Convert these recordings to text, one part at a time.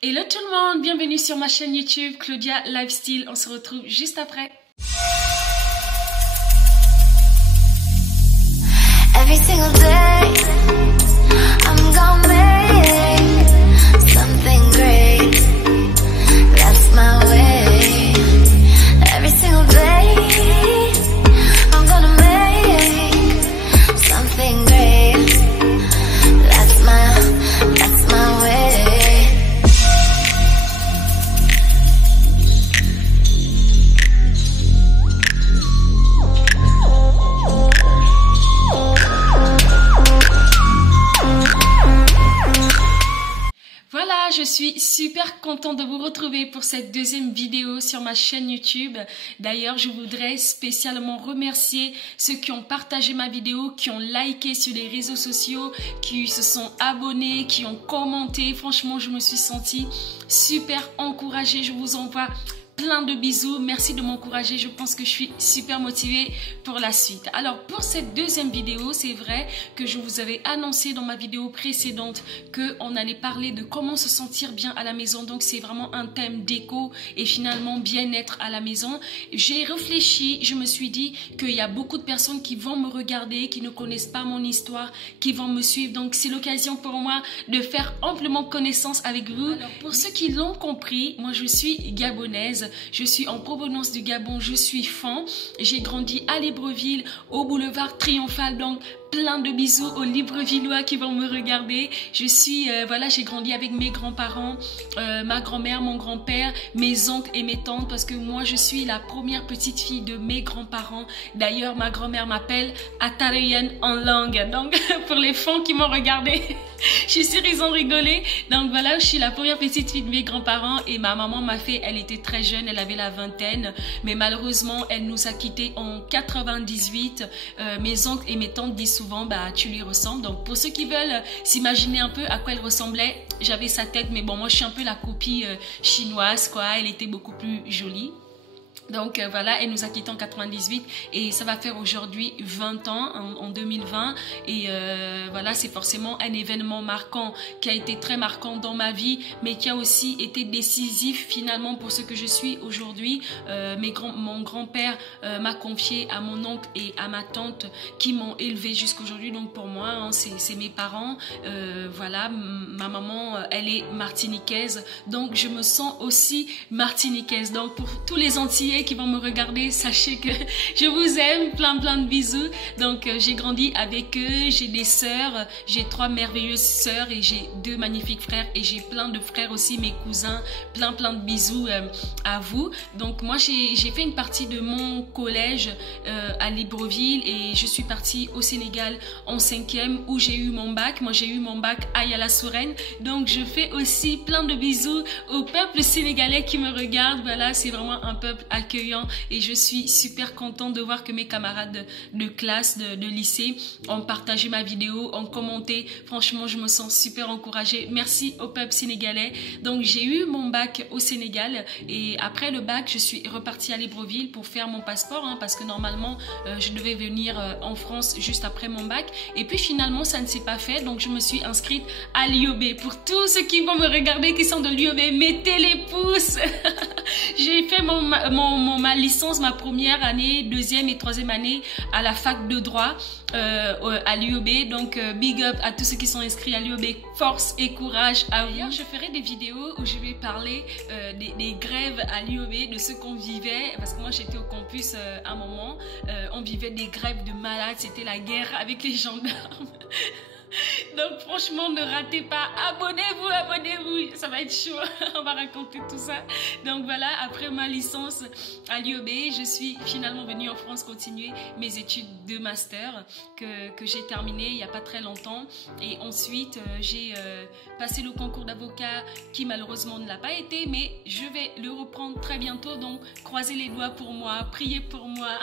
Hello tout le monde, bienvenue sur ma chaîne YouTube Claudia Lifestyle. On se retrouve juste après. Every single day, I'm gonna make something great. That's my way. Every single day, I'm gonna make something great. That's my way. Voilà, je suis super contente de vous retrouver pour cette deuxième vidéo sur ma chaîne YouTube. D'ailleurs, je voudrais spécialement remercier ceux qui ont partagé ma vidéo, qui ont liké sur les réseaux sociaux, qui se sont abonnés, qui ont commenté. Franchement, je me suis sentie super encouragée. Je vous envoie plein de bisous, merci de m'encourager, je pense que je suis super motivée pour la suite. Alors pour cette deuxième vidéo, c'est vrai que je vous avais annoncé dans ma vidéo précédente qu'on allait parler de comment se sentir bien à la maison, donc c'est vraiment un thème déco et finalement bien-être à la maison. J'ai réfléchi, je me suis dit qu'il y a beaucoup de personnes qui vont me regarder, qui ne connaissent pas mon histoire, qui vont me suivre, donc c'est l'occasion pour moi de faire amplement connaissance avec vous. Alors pour ceux qui l'ont compris, moi je suis gabonaise. Je suis en provenance du Gabon, je suis fan. J'ai grandi à Libreville, au boulevard Triomphal, donc plein de bisous aux Librevillois qui vont me regarder. Je suis, voilà, j'ai grandi avec mes grands-parents, ma grand-mère, mon grand-père, mes oncles et mes tantes, parce que moi, je suis la première petite fille de mes grands-parents. D'ailleurs, ma grand-mère m'appelle Atarayen en langue. Donc, pour les fans qui m'ont regardé, je suis sûre ils ont rigolé. Donc voilà, je suis la première petite fille de mes grands-parents et ma maman m'a fait, elle était très jeune, elle avait la vingtaine, mais malheureusement, elle nous a quittés en 98. Mes oncles et mes tantes disent souvent, bah tu lui ressembles. Donc pour ceux qui veulent s'imaginer un peu à quoi elle ressemblait, j'avais sa tête, mais bon, moi je suis un peu la copie chinoise, quoi. Elle était beaucoup plus jolie. Donc voilà, elle nous a quittés en 98 et ça va faire aujourd'hui 20 ans en 2020 et voilà, c'est forcément un événement marquant qui a été très marquant dans ma vie, mais qui a aussi été décisif finalement pour ce que je suis aujourd'hui. Mon grand-père m'a confié à mon oncle et à ma tante qui m'ont élevé jusqu'aujourd'hui. Donc pour moi, hein, c'est mes parents. Voilà, ma maman, elle est martiniquaise, donc je me sens aussi martiniquaise. Donc pour tous les Antillais qui vont me regarder, sachez que je vous aime, plein de bisous. Donc j'ai grandi avec eux, j'ai des sœurs, j'ai 3 merveilleuses sœurs et j'ai 2 magnifiques frères et j'ai plein de frères aussi, mes cousins, plein de bisous à vous. Donc moi j'ai fait une partie de mon collège à Libreville et je suis partie au Sénégal en 5e où j'ai eu mon bac. Moi j'ai eu mon bac à Yala-Sourène, donc je fais aussi plein de bisous au peuple sénégalais qui me regarde. Voilà, c'est vraiment un peuple accueillant et je suis super contente de voir que mes camarades de classe, de lycée ont partagé ma vidéo, ont commenté. Franchement, je me sens super encouragée. Merci au peuple sénégalais. Donc j'ai eu mon bac au Sénégal et après le bac, je suis repartie à Libreville pour faire mon passeport, hein, parce que normalement je devais venir en France juste après mon bac et puis finalement ça ne s'est pas fait, donc je me suis inscrite à l'IOB. Pour tous ceux qui vont me regarder qui sont de l'IOB, mettez les pouces. J'ai fait ma licence, ma première année, deuxième et troisième année à la fac de droit à l'UOB. Donc big up à tous ceux qui sont inscrits à l'UOB, force et courage à vous. D'ailleurs, je ferai des vidéos où je vais parler des grèves à l'UOB, de ce qu'on vivait, parce que moi j'étais au campus à un moment, on vivait des grèves de malades, c'était la guerre avec les gendarmes. Donc franchement, ne ratez pas, abonnez-vous, ça va être chaud, on va raconter tout ça. Donc voilà, après ma licence à l'IOB, je suis finalement venue en France continuer mes études de master que j'ai terminé il n'y a pas très longtemps. Et ensuite, j'ai passé le concours d'avocat qui malheureusement ne l'a pas été, mais je vais le reprendre très bientôt. Donc croisez les doigts pour moi, priez pour moi,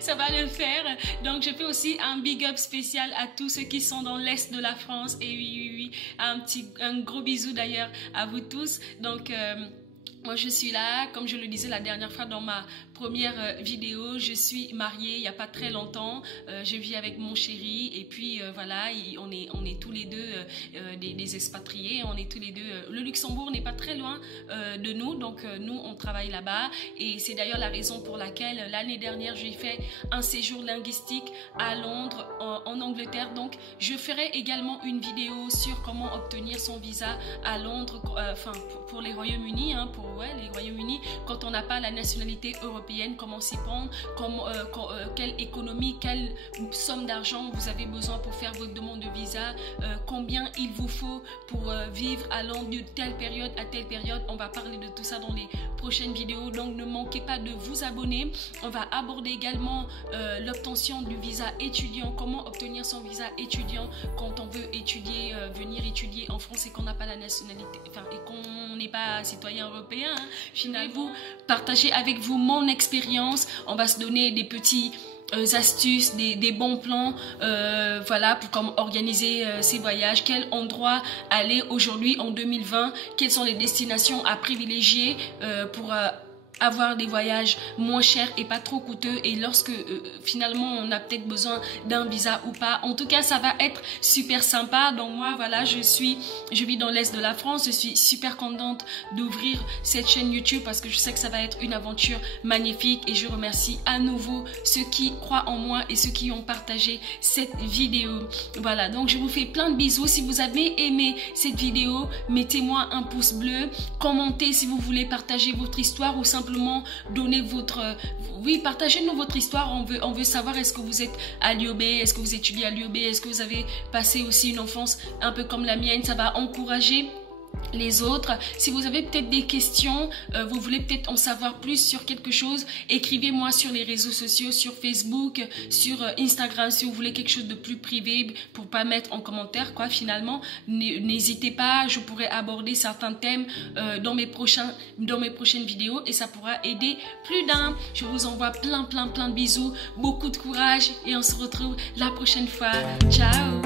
ça va le faire. Donc je fais aussi un big up spécial à tous ceux qui sont dans l'est de la France. Et oui, un gros bisou d'ailleurs à vous tous. Donc Moi, je suis là, comme je le disais la dernière fois dans ma première vidéo, je suis mariée il n'y a pas très longtemps. Je vis avec mon chéri et puis voilà, on est tous les deux des expatriés. On est tous les deux. Le Luxembourg n'est pas très loin de nous, donc nous, on travaille là-bas. Et c'est d'ailleurs la raison pour laquelle l'année dernière, j'ai fait un séjour linguistique à Londres, en Angleterre. Donc, je ferai également une vidéo sur comment obtenir son visa à Londres, enfin pour les Royaumes-Unis, hein, les Royaumes-Unis, quand on n'a pas la nationalité européenne, comment s'y prendre, quelle économie, quelle somme d'argent vous avez besoin pour faire votre demande de visa, combien il vous faut pour vivre à Londres de telle période à telle période. On va parler de tout ça dans les prochaines vidéos, donc ne manquez pas de vous abonner. On va aborder également l'obtention du visa étudiant, comment obtenir son visa étudiant quand on veut étudier, venir étudier en France et qu'on n'a pas la nationalité, enfin, et qu'on n'est pas citoyen européen. Finalement, partager avec vous mon expérience. On va se donner des petits astuces, des bons plans, voilà, pour comment organiser ces voyages, quel endroit aller aujourd'hui en 2020, quelles sont les destinations à privilégier pour avoir des voyages moins chers et pas trop coûteux, et lorsque finalement on a peut-être besoin d'un visa ou pas. En tout cas, ça va être super sympa. Donc moi, voilà, je vis dans l'Est de la France. Je suis super contente d'ouvrir cette chaîne YouTube parce que je sais que ça va être une aventure magnifique, et je remercie à nouveau ceux qui croient en moi et ceux qui ont partagé cette vidéo. Voilà, donc je vous fais plein de bisous. Si vous avez aimé cette vidéo, mettez-moi un pouce bleu, commentez si vous voulez partager votre histoire ou simplement donner votre... Oui, partagez-nous votre histoire. On veut savoir, est-ce que vous êtes à l'UOB, est-ce que vous étudiez à l'UOB, est-ce que vous avez passé aussi une enfance un peu comme la mienne. Ça va encourager les autres. Si vous avez peut-être des questions, vous voulez peut-être en savoir plus sur quelque chose, écrivez-moi sur les réseaux sociaux, sur Facebook, sur Instagram, si vous voulez quelque chose de plus privé pour pas mettre en commentaire quoi. Finalement, n'hésitez pas, je pourrai aborder certains thèmes dans mes prochaines vidéos et ça pourra aider plus d'un. Je vous envoie plein de bisous, beaucoup de courage et on se retrouve la prochaine fois. Ciao.